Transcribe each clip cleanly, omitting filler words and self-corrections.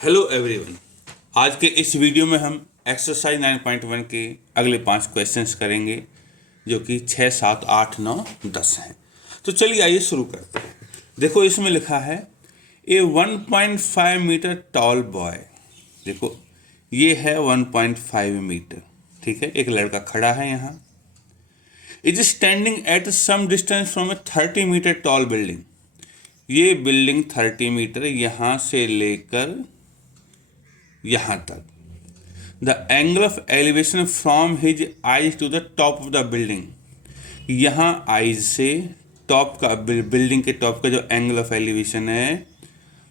Hello everyone. आज के इस वीडियो में हम एक्सरसाइज 9.1 के अगले 5 क्वेश्चंस करेंगे जो कि 6, 7, 8, 9, 10 हैं। तो चलिए आइए शुरू करते हैं। देखो इसमें लिखा है ए 1.5 मीटर टॉल बॉय। देखो ये है 1.5 मीटर, ठीक है। एक लड़का खड़ा है यहाँ। Is standing at some distance from a 30 metre tall building. ये बिल्डिंग 30 मीटर यहाँ से लेकर यहाँ तक। The angle of elevation from his eyes to the top of the building. यहाँ आइज से टॉप का, बिल्डिंग के टॉप का जो एंगल ऑफ एलिवेशन है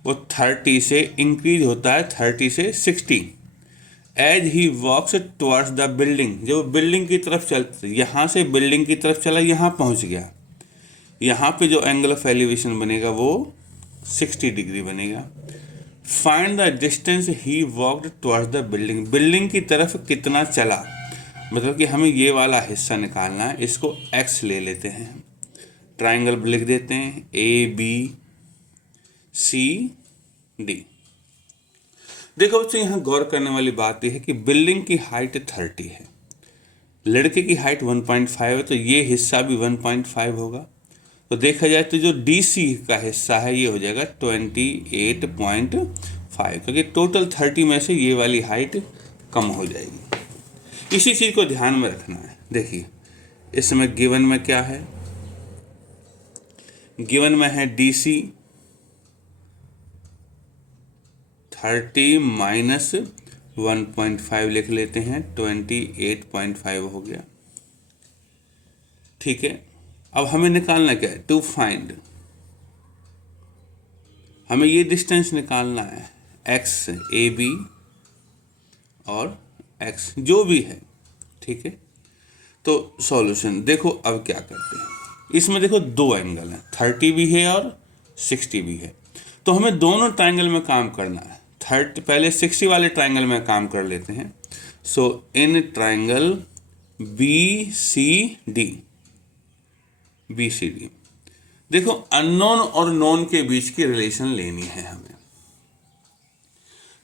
वो 30 से इंक्रीज होता है, 30 से 60। As he walks towards the building, जो बिल्डिंग की तरफ चलते, यहाँ से बिल्डिंग की तरफ चला, यहाँ पहुँच गया। यहाँ पे जो एंगल ऑफ एलिवेशन बनेगा वो 60 डिग्री बनेगा। Find the distance he walked towards the building. Building की तरफ कितना चला, मतलब कि हमें ये वाला हिस्सा निकालना है। इसको x ले लेते हैं, ट्राइंगल लिख देते हैं ABCD। देखो बच्चों, यहाँ गौर करने वाली बात यह है कि बिल्डिंग की हाइट 30 है, लड़के की हाइट 1.5 है, तो ये हिस्सा भी 1.5 होगा। तो देखा जाए तो जो DC का हिस्सा है ये हो जाएगा 28.5, क्योंकि टोटल 30 में से ये वाली हाइट कम हो जाएगी। इसी चीज़ को ध्यान में रखना है। देखिए इसमें गिवन में क्या है, गिवन में है DC 30 माइनस 1.5 लिख लेते हैं, 28.5 हो गया, ठीक है। अब हमें निकालना क्या है, टू फाइंड, हमें ये डिस्टेंस निकालना है, x AB और x जो भी है, ठीक है। तो सॉल्यूशन देखो, अब क्या करते हैं, इसमें देखो दो एंगल हैं, 30 भी है और 60 भी है। तो हमें दोनों ट्रायंगल में काम करना है। पहले 60 वाले ट्रायंगल में काम कर लेते हैं। सो इन ट्रायंगल BCD देखो, अननोन और नोन के बीच की रिलेशन लेनी है हमें।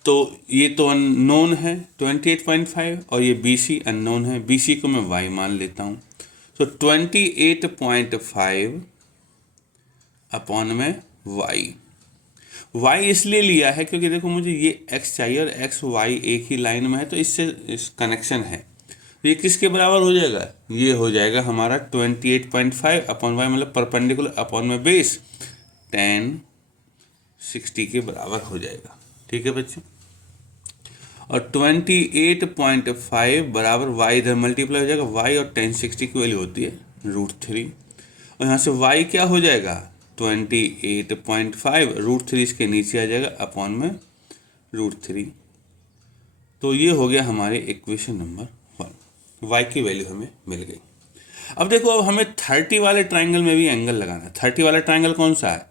तो ये तो अननोन है 28.5 और ये BC अननोन है। BC को मैं y मान लेता हूँ। तो 28.5 अपॉन में y इसलिए लिया है क्योंकि देखो मुझे ये x चाहिए और x y एक ही लाइन में है, तो इससे इस कनेक्शन है। तो ये किसके बराबर हो जाएगा, ये हो जाएगा हमारा 28.5 अपॉन y, मतलब परपेंडिकुलर अपॉन में बेस, tan 60 के बराबर हो जाएगा, ठीक है बच्चों। और 28.5 बराबर y इधर मल्टीप्लाई हो जाएगा, y और tan 60 की वैल्यू होती है √3, और यहाँ से y क्या हो जाएगा 28.5, √3 इसके नीचे आ जाएगा अपॉन में √3। तो ये हो गया हमारे इक्वेशन नंबर 1, y की वैल्यू हमें मिल गई। अब देखो, अब हमें 30 वाले ट्राइंगल में भी एंगल लगाना है। 30 वाला ट्राइंगल कौन सा है,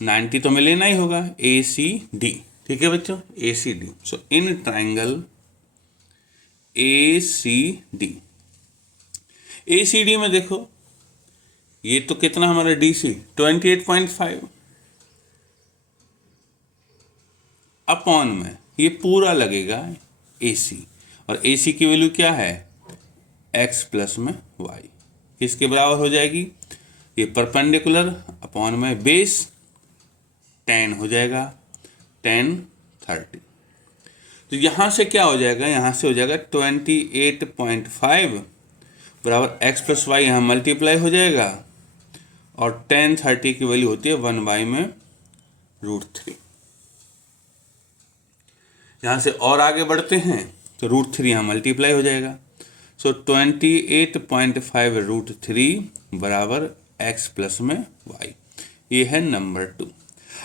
90 तो हमें लेना ही होगा, ACD, ठीक है बच्चों, ACD। So in triangle ACD में देखो, ये तो कितना हमारा DC 28.5 अपॉन में ये पूरा लगेगा AC, और AC की वैल्यू क्या है x प्लस में y, किसके बराबर हो जाएगी, ये परपेंडिकुलर अपॉन में बेस tan हो जाएगा, tan 30। तो यहाँ से क्या हो जाएगा, यहाँ से हो जाएगा 28.5 बराबर x प्लस वाई, यहाँ मल्टीप्लाई हो जाएगा, और tan 30 की वैल्यू होती है 1 में √3। यहाँ से और आगे बढ़ते हैं तो √3 यहाँ मल्टीप्लाई हो जाएगा। सो 28.5 √3 बराबर x प्लस में y, ये है नंबर 2।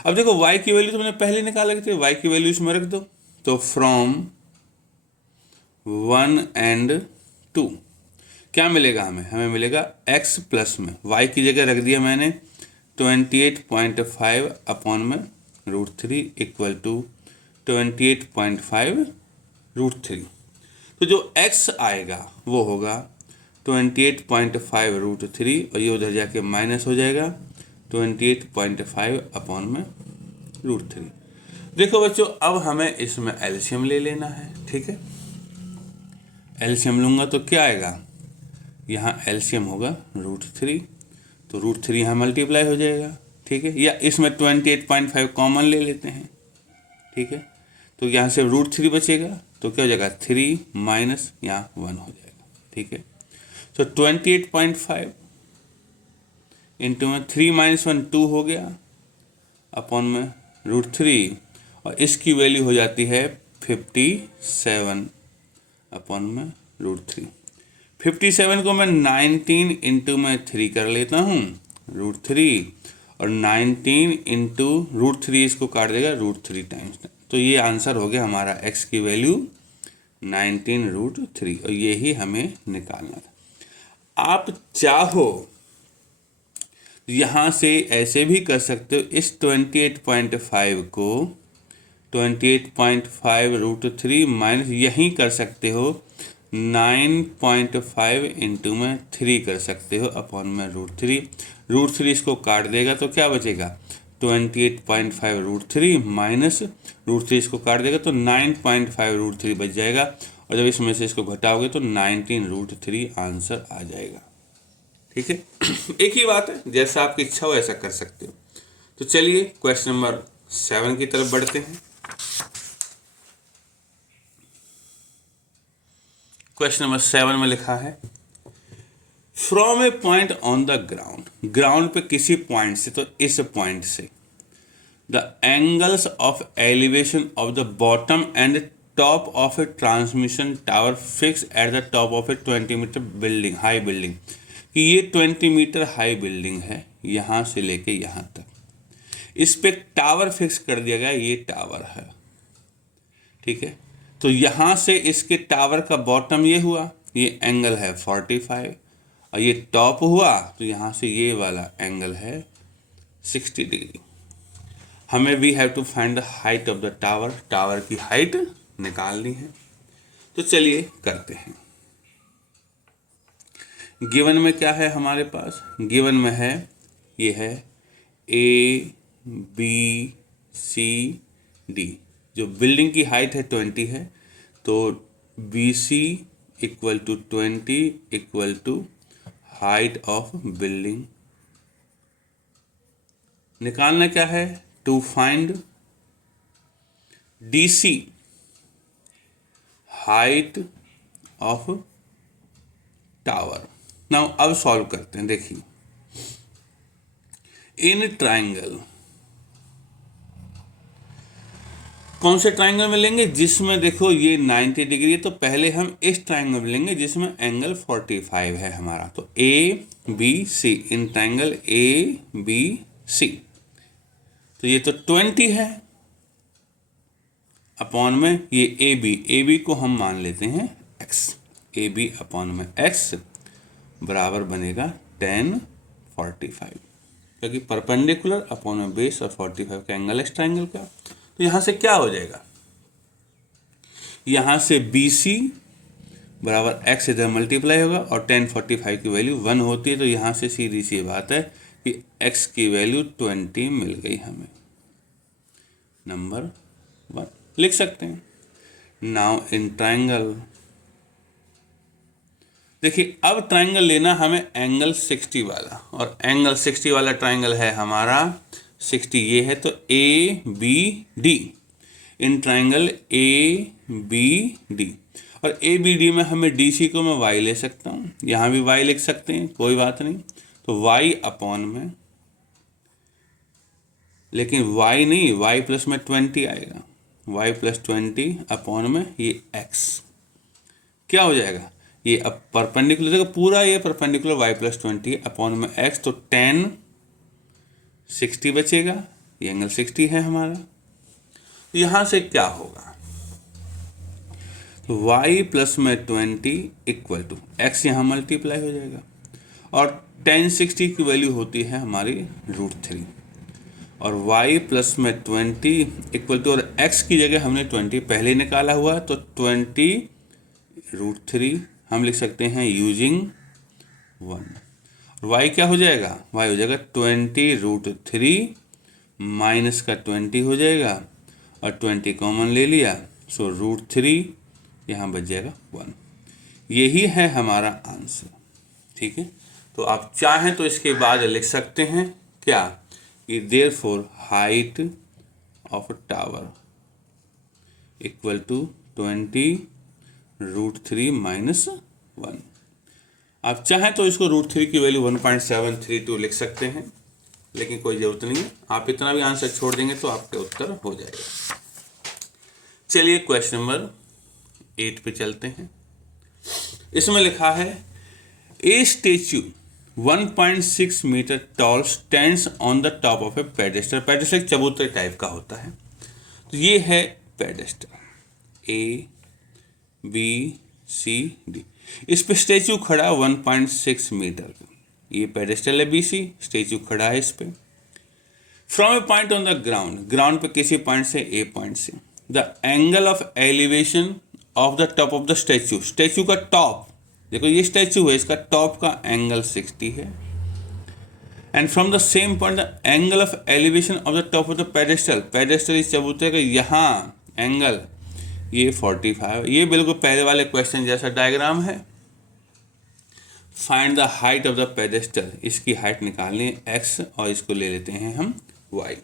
अब देखो y की वैल्यू तो मैंने पहले निकाला थी, y की वैल्यू इसमें रख दो। तो फ्रॉम 1 and 2 क्या मिलेगा हमें, हमें मिलेगा x प्लस में, y की जगह रख दिया मैंने 28.5 अपॉन में √3 इक्वल टू 28.5 √3। तो जो x आएगा वो होगा 28.5 √3, और ये उधर जाके माइनस हो जाएगा 28.5 अपॉन में √3। देखो बच्चों, अब हमें इसमें एलसीएम ले लेना है। ठीक है, एलसीएम लूँगा तो क्या आएगा, यहाँ एलसीएम होगा √3, तो √3 यहाँ मल्टीप्लाई हो जाएगा। ठीक है, या इसमें 28.5 कॉमन ले लेते हैं। ठीक है, तो यहाँ से √3 बचेगा तो क्या हो जाएगा, 3 माइनस यहाँ 1 हो जाएगा। ठीक है, तो 28.5 इंटू में 3 माइनस 1 2 हो गया, अपॉन में √3, और इसकी वैल्यू हो जाती है 57 अपॉन में √3। 57 को मैं 19 इंटू में 3 कर लेता हूँ √3, और 19 इंटू √3 इसको काट देगा √3 टाइम्स, तो ये आंसर हो गया हमारा x की वैल्यू 19 √3, और यही हमें निकालना था। आप चाहो यहाँ से ऐसे भी कर सकते हो, इस 28.5 को 28.5 √3 माइनस यहीं कर सकते हो 9.5 इंटू में 3 कर सकते हो अपॉन में √3 इसको काट देगा तो क्या बचेगा, 28.5 √3 माइनस √3 इसको काट देगा तो 9.5 √3 बच जाएगा, और जब इसमें से इसको घटाओगे तो 19 √3 आंसर आ जाएगा। ठीक है, एक ही बात है, जैसा आपकी इच्छा हो ऐसा कर सकते हो। तो चलिए क्वेश्चन नंबर 7 की तरफ बढ़ते हैं। क्वेश्चन नंबर 7 में लिखा है, from a point on the ground, ground पे किसी पॉइंट से, तो इस पॉइंट से the angles of elevation of the bottom and top of a transmission tower fixed at the top of a 20 metre building, high building, कि ये 20 metre high building है यहाँ से लेके यहाँ तक, इस पे टावर फिक्स कर दिया गया, ये टावर है। ठीक है, तो यहाँ से इसके टावर का बॉटम ये हुआ, ये एंगल है 45, और ये टॉप हुआ तो यहाँ से ये वाला एंगल है 60 डिग्री। हमें we have to find the height of the tower, tower की हाइट निकालनी है। तो चलिए करते हैं। गिवन में क्या है हमारे पास, गिवन में है, ये है ABCD, जो बिल्डिंग की हाइट है 20 है, तो BC equal to 20 equal to height of building. निकालना क्या है, to find DC height of tower. Now अब सॉल्व करते हैं। देखिए, इन ट्राइंगल, कौन से ट्राइंगल में लेंगे, जिसमें देखो ये 90 डिग्री है, तो पहले हम इस ट्राइंगल में लेंगे जिसमें एंगल 45 है हमारा, तो ABC, इन ट्राइंगल ABC, तो ये तो 20 है, अपॉन में ये AB को हम मान लेते हैं x, AB अपॉन में x बराबर बनेगा 10 45, क्योंकि परपेंडिकुलर अपॉन में बेस और 45 का एंगल इस ट्राइंगल का। तो यहाँ से क्या हो जाएगा, यहाँ से BC बराबर x इधर मल्टीप्लाई होगा, और 10 45 की वैल्यू 1 होती है, तो यहाँ से सीधी सी बात है कि x की वैल्यू 20 मिल गई हमें, नंबर 1 लिख सकते हैं। नाउ इन ट्राइंगल, देखिए अब ट्राइंगल लेना हमें एंगल 60 वाला, और एंगल 60 वाला ट्राइंगल है हमारा 60, ये है, तो ABD, इन ट्राइंगल ABD, और ABD में हमें DC को मैं y ले सकता हूँ, यहाँ भी y लिख सकते हैं, कोई बात नहीं, तो y अपॉन में, लेकिन y नहीं, y प्लस में 20 आएगा, y प्लस 20 अपॉन में ये x, क्या हो जाएगा, ये अब परपेंडिकुलर, देखो पूरा ये परपेंडिकुलर y प्लस 20 अपॉन में x, तो 10 60 बचेगा, ये एंगल 60 है हमारा। तो यहाँ से क्या होगा, तो y प्लस में 20 इक्वल टू x, यहाँ मल्टीप्लाई हो जाएगा, और 10 60 की वैल्यू होती है हमारी √3, और y प्लस में 20 इक्वल टू, और x की जगह हमने 20 पहले निकाला हुआ है, तो 20 √3 हम लिख सकते हैं यूजिंग 1, और y क्या हो जाएगा, y हो जाएगा 20 √3 माइनस का 20 हो जाएगा, और 20 कॉमन ले लिया, सो √3 यहाँ बच जाएगा 1। यही है हमारा आंसर। ठीक है, तो आप चाहें तो इसके बाद लिख सकते हैं क्या, कि therefore height of tower equal to 20 √3 minus 1। आप चाहें तो इसको √3 की वैल्यू 1.732 लिख सकते हैं, लेकिन कोई ज़रूरत नहीं है। आप इतना भी आंसर छोड़ देंगे तो आपका उत्तर हो जाएगा। चलिए क्वेश्चन नंबर 8 पे चलते हैं। इसमें लिखा है a statue 1.6 metre tall stands on the top of a pedestal. Pedestal एक चबूतरे टाइप का होता है। तो ये है पेडेस्टल ABCD। इस पे स्टेच्यू खड़ा 1.6 मीटर। ये पेडेस्टल है BC, स्टेच्यू खड़ा है इस पे। From a point on the ground, ground पे किसी पॉइंट से, ए पॉइंट से, the angle of elevation of the top of the statue, statue का टॉप, देखो ये स्टेच्यू है, इसका टॉप का एंगल 60 है। And from the same point the angle of elevation of the top of the pedestal, pedestal इस चबूतरे का यहाँ एंगल ये 45। ये बिल्कुल पहले वाले क्वेश्चन जैसा डायग्राम है। Find the height of the pedestal, इसकी हाइट निकालनी है x और इसको ले लेते हैं हम y।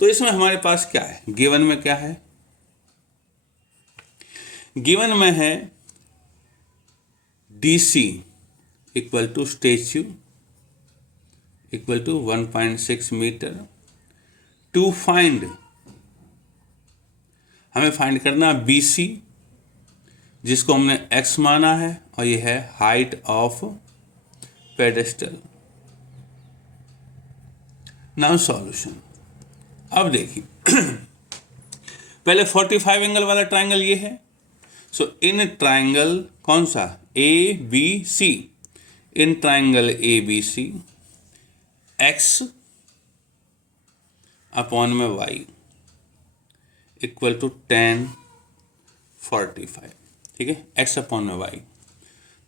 तो इसमें हमारे पास क्या है, गिवन में क्या है, गिवन में है DC equal to statue equal to 1.6 metre. To find, हमें फाइंड करना BC जिसको हमने x माना है, और ये है height of pedestal. Now solution. अब देखिए पहले 45 एंगल वाला ट्राइंगल ये है। सो इन ट्राइंगल कौन सा, ABC, in triangle ABC x upon में y इक्वल टू 10 45। ठीक है, x अपॉन में y,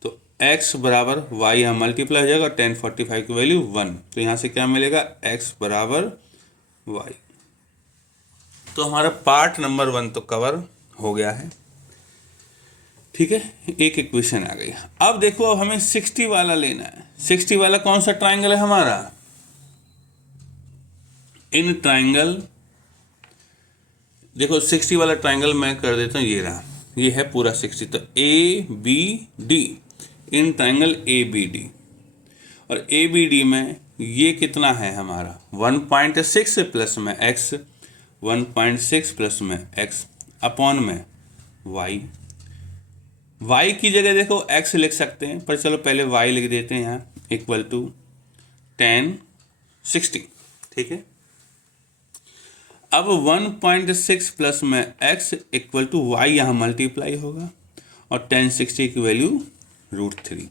तो x बराबर y यहाँ मल्टीप्लाई हो जाएगा, 10 45 की वैल्यू 1, तो यहाँ से क्या मिलेगा, x बराबर y। तो हमारा पार्ट नंबर 1 तो कवर हो गया है। ठीक है, एक इक्वेशन आ गई। अब देखो, अब हमें 60 वाला लेना है। 60 वाला कौन सा ट्राइंगल है हमारा, इन ट्राइंगल, देखो 60 वाला ट्राइंगल मैं कर देता हूँ, ये रहा, ये है पूरा 60। तो ABD, इन ट्राइंगल ABD, और ABD में ये कितना है हमारा 1.6 प्लस में x, 1.6 प्लस में x अपॉन में y। y की जगह देखो x लिख सकते हैं, पर चलो पहले y लिख देते हैं यहाँ, इक्वल टू 10 60। ठीक है, अब 1.6 प्लस में x इक्वल टू y यहाँ मल्टीप्लाई होगा, और 10 60 की वैल्यू √3,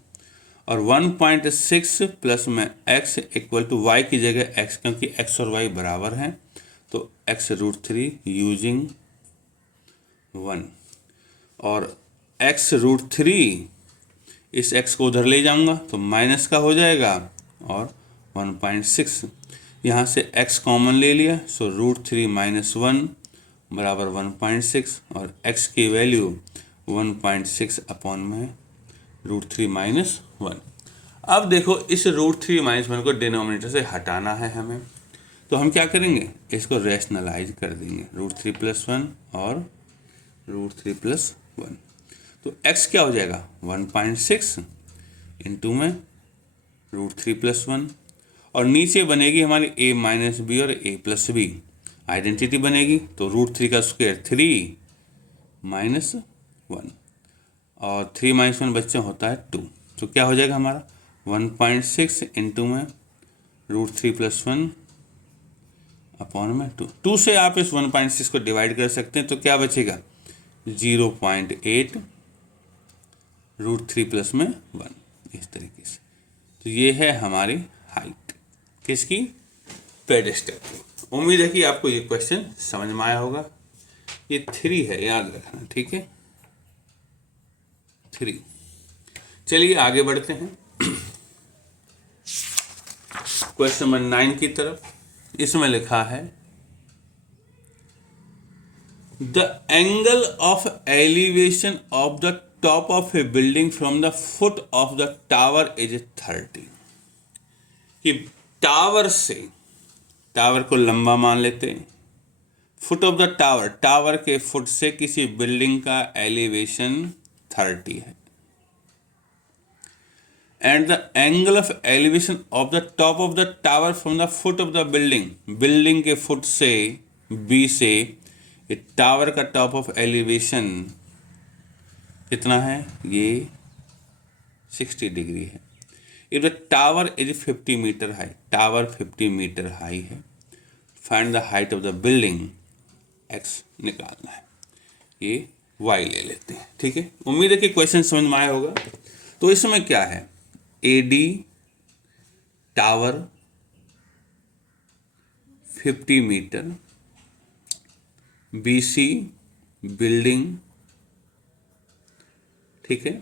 और 1.6 प्लस में x इक्वल टू y की जगह x, क्योंकि x और y बराबर हैं, तो x √3 यूजिंग 1, और x √3, इस x को उधर ले जाऊंगा तो माइनस का हो जाएगा, और 1.6 यहाँ से x कॉमन ले लिया, सो √3 माइनस 1 बराबर 1.6, और x की वैल्यू 1.6 अपॉन में √3 माइनस 1। अब देखो इस √3 माइनस 1 को डिनोमिनेटर से हटाना है हमें, तो हम क्या करेंगे, इसको रैशनलाइज कर देंगे, √3 प्लस 1 और √3 प्लस 1। तो x क्या हो जाएगा 1.6 इंटू में √3 प्लस 1, और नीचे बनेगी हमारी a माइनस बी और a प्लस बी, आइडेंटिटी बनेगी, तो √3 का स्क्वायर 3 माइनस 1, और 3 माइनस 1 बच्चे होता है 2, तो क्या हो जाएगा हमारा 1.6 इंटू में √3 प्लस 1 अपॉन में 2। 2 से आप इस 1.6 को डिवाइड कर सकते हैं, तो क्या बचेगा 0.8 √3 प्लस में 1, इस तरीके से। तो ये है हमारी हाइट किसकी, पेडेस्टल की। उम्मीद है कि आपको ये क्वेश्चन समझ में आया होगा। ये 3 है, याद रखना, ठीक है, 3। चलिए आगे बढ़ते हैं क्वेश्चन नंबर 9 की तरफ। इसमें लिखा है the angle of elevation of the top of A building from the foot of the tower is 30। कि टावर से, टावर को लंबा मान लेते हैं, foot of the tower, tower के फुट से किसी बिल्डिंग का एलिवेशन 30 है, and the angle of elevation of the top of the tower from the foot of the building, building के फुट से, बी से टावर का टॉप ऑफ एलिवेशन कितना है, ये 60 डिग्री है। If the tower is 50 metre high, tower 50 metre high है, find the height of the building, x निकालना है, ये वाई ले लेते हैं। ठीक है, उम्मीद है कि क्वेश्चन समझ में आया होगा। तो इसमें क्या है, A D tower 50 metre, B C building, ठीक है,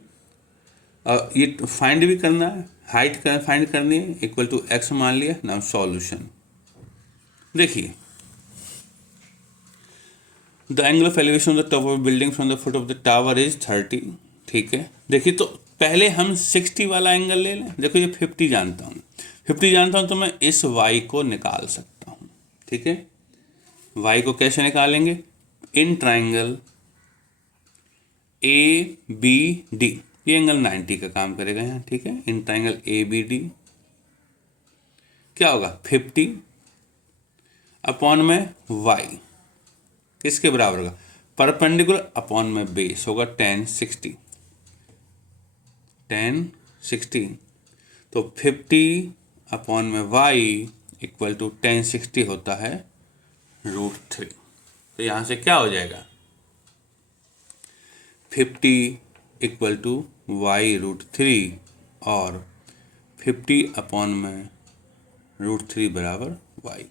और ये फाइंड भी करना है, हाइट का फाइंड करनी है, इक्वल टू एक्स मान लिया। नाउ सॉल्यूशन देखिए, the angle of elevation of the top of building from the foot of the tower is 30। ठीक है, देखिए तो पहले हम 60 वाला एंगल ले लें। देखो ये 50 जानता हूँ, 50 जानता हूँ तो मैं इस y को निकाल सकता हूँ। ठीक है, y को कैसे निकालेंगे, in triangle A B D, ये एंगल 90 का काम करेगा यहाँ। ठीक है, in triangle A B D क्या होगा, 50 अपॉन में y किसके बराबर होगा, परपेंडिकुलर अपॉन में बेस होगा 10 60, तो 50 अपॉन में y इक्वल टू 10 60 होता है √3। तो यहाँ से क्या हो जाएगा, 50 इक्वल टू y√3 और 50 अपॉन में √3 बराबर y।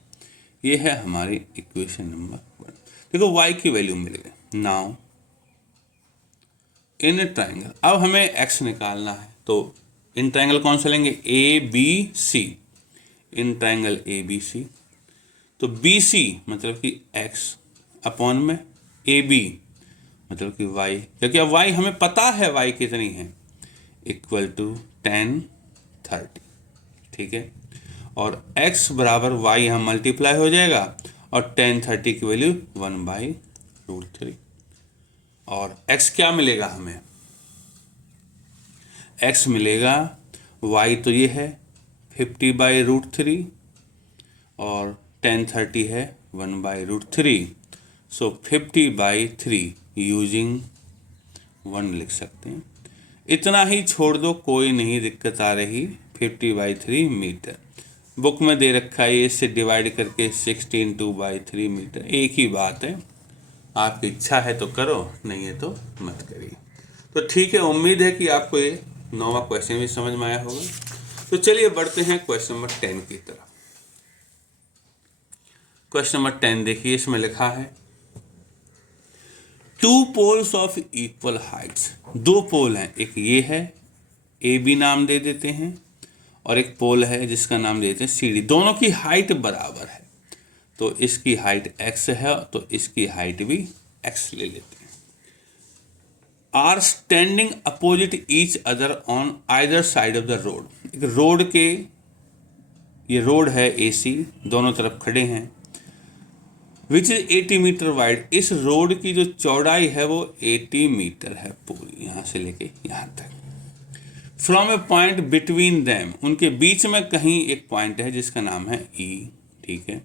ये है हमारी इक्वेशन नंबर 1। देखो y की वैल्यू मिल गई। नाउ इन ट्राइंगल, अब हमें x निकालना है, तो इन ट्राइंगल कौन सा लेंगे, A B C, in triangle A B C, तो बी सी मतलब कि x अपॉन में ए बी मतलब कि y, क्योंकि अब y हमें पता है y कितनी है, इक्वल टू 10 30। ठीक है, और x बराबर y यहाँ मल्टीप्लाई हो जाएगा और 10 30 की वैल्यू 1/√3। और x क्या मिलेगा हमें, x मिलेगा, y तो ये है 50/√3 और 10 30 है 1/√3, सो 50/3 यूजिंग 1 लिख सकते हैं। इतना ही छोड़ दो, कोई नहीं दिक्कत आ रही। 50/3 मीटर बुक में दे रखा है, इससे डिवाइड करके 16/3 मीटर, एक ही बात है। आपकी इच्छा है तो करो, नहीं है तो मत करिए। तो ठीक है, उम्मीद है कि आपको ये 9वां क्वेश्चन भी समझ में आया होगा। तो चलिए बढ़ते हैं क्वेश्चन नंबर 10 की तरफ। क्वेश्चन नंबर 10 देखिए, इसमें लिखा है 2 पोल्स ऑफ इक्वल हाइट्स, 2 पोल हैं, एक ये है ए बी नाम दे देते हैं, और एक पोल है जिसका नाम देते हैं सी डी। दोनों की हाइट बराबर है, तो इसकी हाइट x है तो इसकी हाइट भी x ले लेते हैं। Are standing opposite each other on either side of the road, एक रोड के, ये रोड है AC, दोनों तरफ खड़े हैं, विच इज 80 मीटर वाइड, इस रोड की जो चौड़ाई है वो 80 मीटर है पूरी, यहाँ से लेके यहाँ तक। From a point between them, उनके बीच में कहीं एक पॉइंट है जिसका नाम है E। ठीक है,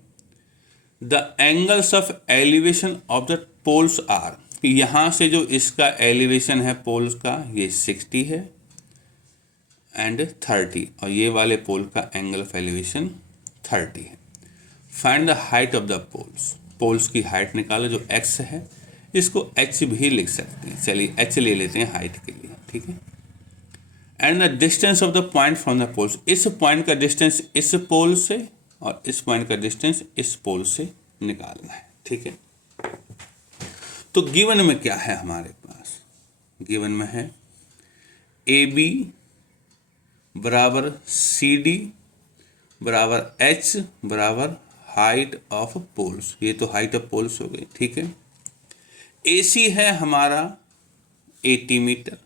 the angles of elevation of the poles are, यहाँ से जो इसका एलिवेशन है पोल्स का, ये 60 है एंड 30, और ये वाले पोल का एंगल ऑफ एलिवेशन 30 है। Find the height of the poles, poles की हाइट निकालो जो x है, इसको h भी लिख सकते हैं, चलिए h ले लेते हैं हाइट के लिए। ठीक है, and the distance of the point from the poles, इस पॉइंट का डिस्टेंस इस पोल से और इस पॉइंट का डिस्टेंस इस पोल से निकालना है। ठीक है, तो गिवन में क्या है हमारे पास, गिवन में है ए बी बराबर सी डी बराबर h बराबर हाइट ऑफ पोल्स, ये तो हाइट ऑफ पोल्स हो गई। ठीक है, AC है हमारा 80 मीटर,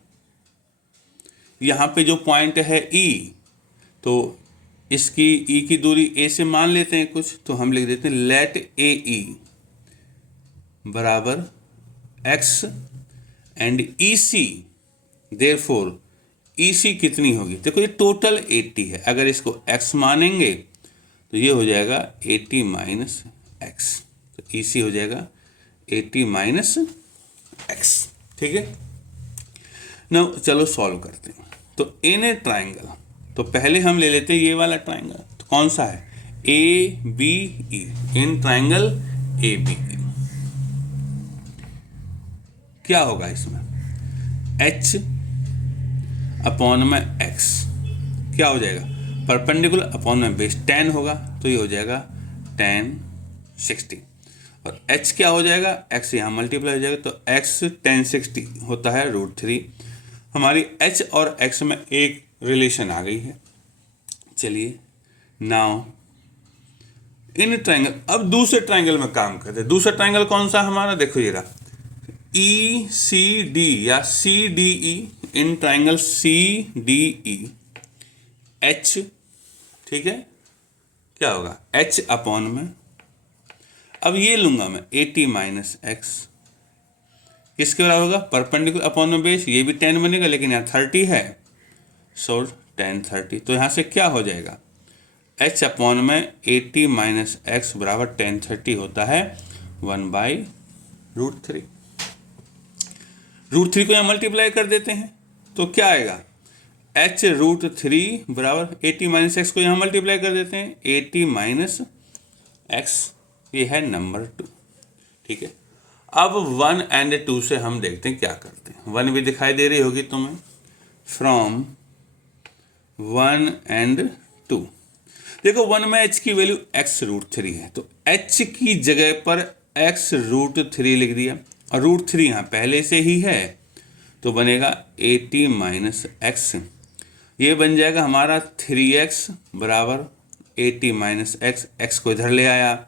यहाँ पे जो पॉइंट है E, तो इसकी E की दूरी A से मान लेते हैं कुछ, तो हम लिख देते हैं लेट AE बराबर X and EC, therefore EC कितनी होगी? देखो ये टोटल 80 है, अगर इसको X मानेंगे तो ये हो जाएगा 80 माइनस X, तो EC हो जाएगा 80 माइनस X। ठीक है ना, चलो सॉल्व करते हैं। तो इन ए ट्राइंगल, तो पहले हम ले लेते हैं ये वाला ट्राइंगल, तो कौन सा है? ABE, इन ट्राइंगल ABE क्या होगा इसमें? H अपॉन में X क्या हो जाएगा? परपेंडिकुलर अपॉन में बेस 10 होगा, तो ये हो जाएगा 10 60, और H क्या हो जाएगा? X यहाँ मल्टीप्लाई हो जाएगा, तो X 10 60 होता है √3। हमारी H और X में एक रिलेशन आ गई है। चलिए नाउ इन ट्राइंगल, अब दूसरे ट्राइंगल में काम करते हैं। दूसरा ट्राइंगल कौन सा हमारा? देखो ये रहा ECD या CDE, in triangle CDE H, ठीक है, क्या होगा? H अपॉन में, अब ये लूंगा मैं 80 माइनस X, किसके बराबर होगा? परपेंडिकुलर अपॉन में बेस, ये भी 10 बनेगा, लेकिन यहाँ 30 है, सो 10 30, तो यहाँ से क्या हो जाएगा? H अपॉन में 80 माइनस X बराबर 10 30 होता है 1/√3। √3 को यहाँ मल्टीप्लाई कर देते हैं, तो क्या आएगा? H √3 बराबर 80 माइनस X को यहाँ मल्टीप्लाई कर देते हैं, 80 माइनस X, ये है नंबर 2। ठीक है, अब 1 एंड 2 से हम देखते हैं क्या करते हैं। 1 भी दिखाई दे रही होगी तुम्हें, फ्रॉम 1 एंड 2। देखो 1 में H की वैल्यू X √3 है, तो H की जगह पर X √3 लिख दिया, और √3 यहाँ पहले से ही है, तो बनेगा 80 माइनस X, ये बन जाएगा हमारा 3X बराबर 80 माइनस X, X को इधर ले आया,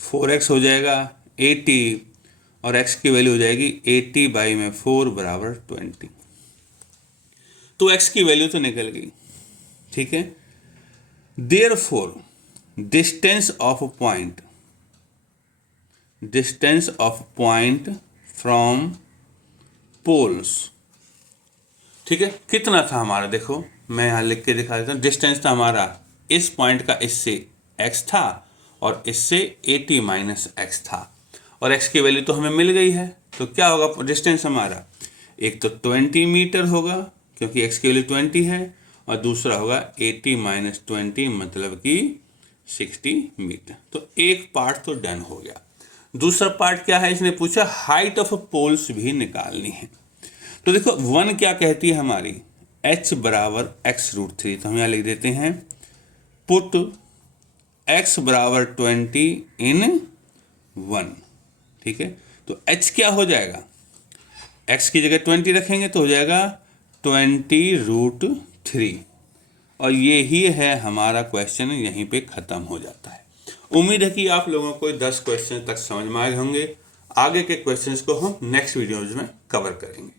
4X हो जाएगा 80, और X की वैल्यू हो जाएगी 80 बाई में 4 बराबर 20, तो X की वैल्यू तो निकल गई। ठीक है, Therefore, distance of point from poles, ठीक है, कितना था हमारा? देखो मैं यहाँ लिख के दिखा देता हूँ। डिस्टेंस था हमारा इस पॉइंट का, इससे x था, और इससे 80 माइनस x था, और x की वैल्यू तो हमें मिल गई है, तो क्या होगा डिस्टेंस हमारा? एक तो 20 मीटर होगा क्योंकि x की वैल्यू 20 है, और दूसरा होगा 80 माइनस 20 मतलब कि 60 मीटर। तो एक पार्ट तो डन हो गया। दूसरा पार्ट क्या है? इसने पूछा हाइट ऑफ पोल्स भी निकालनी है। तो देखो 1 क्या कहती है हमारी? H बराबर X √3, तो हम यहाँ लिख देते हैं पुट X बराबर 20 इन 1। ठीक है, तो H क्या हो जाएगा? X की जगह 20 रखेंगे तो हो जाएगा 20√3, और ये ही है हमारा क्वेश्चन, यहीं पे ख़त्म हो जाता है। उम्मीद है कि आप लोगों को 10 क्वेश्चन तक समझ में आए होंगे। आगे के क्वेश्चंस को हम नेक्स्ट वीडियोज़ में कवर करेंगे।